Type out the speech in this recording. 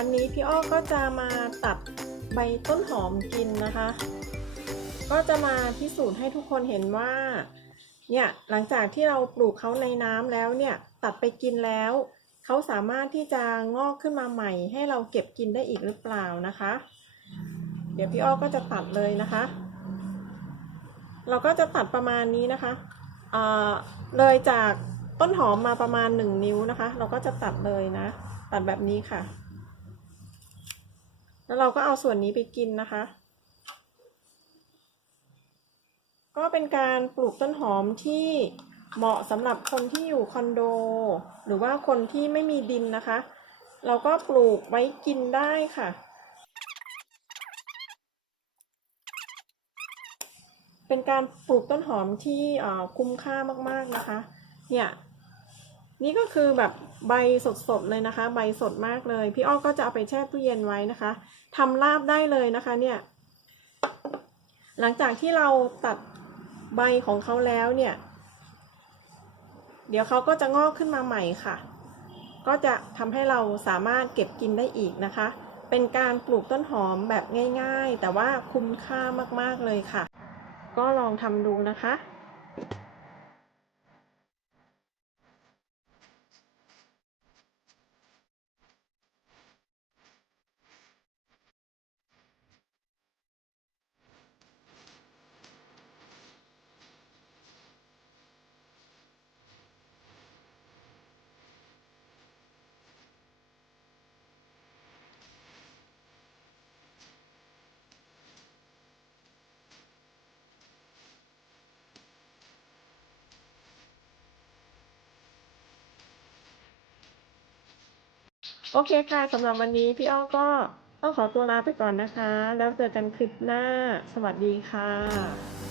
วันนี้พี่อ้อก็จะมาตัดใบต้นหอมกินนะคะ ก็จะมาพิสูจน์ให้ทุกคนเห็นว่าเนี่ยหลังจากที่เราปลูกเขาในน้ำแล้วเนี่ยตัดไปกินแล้วเขาสามารถที่จะงอกขึ้นมาใหม่ ให้เราเก็บกินได้อีกหรือเปล่านะคะ เดี๋ยวพี่อ้อก็จะตัดเลยนะคะ เราก็จะตัดประมาณนี้นะคะเเลยจากต้นหอมมาประมาณหนึ่งนิ้วนะคะ เราก็จะตัดเลยนะ ตัดแบบนี้ค่ะ แล้วเราก็เอาส่วนนี้ไปกินนะคะ ก็เป็นการปลูกต้นหอมที่เหมาะสำหรับคนที่อยู่คอนโด หรือว่าคนที่ไม่มีดินนะคะ เราก็ปลูกไว้กินได้ค่ะ เป็นการปลูกต้นหอมที่คุ้มค่ามากๆนะคะ เนี่ย นี่ก็คือแบบใบสดๆเลยนะคะ ใบสดมากเลย พี่อ้อก็จะเอาไปแช่ตู้เย็นไว้นะคะทำลาบได้เลยนะคะเนี่ย หลังจากที่เราตัดใบของเขาแล้วเนี่ย เดี๋ยวเขาก็จะงอกขึ้นมาใหม่ค่ะ ก็จะทำให้เราสามารถเก็บกินได้อีกนะคะ เป็นการปลูกต้นหอมแบบง่าย ๆ แต่ว่าคุ้มค่ามากๆเลยค่ะ ก็ลองทำดูนะคะ โอเคค่ะสำหรับวันนี้พี่อ้อก็ต้องขอตัวลาไปก่อนนะคะ แล้วเจอกันคลิปหน้า สวัสดีค่ะ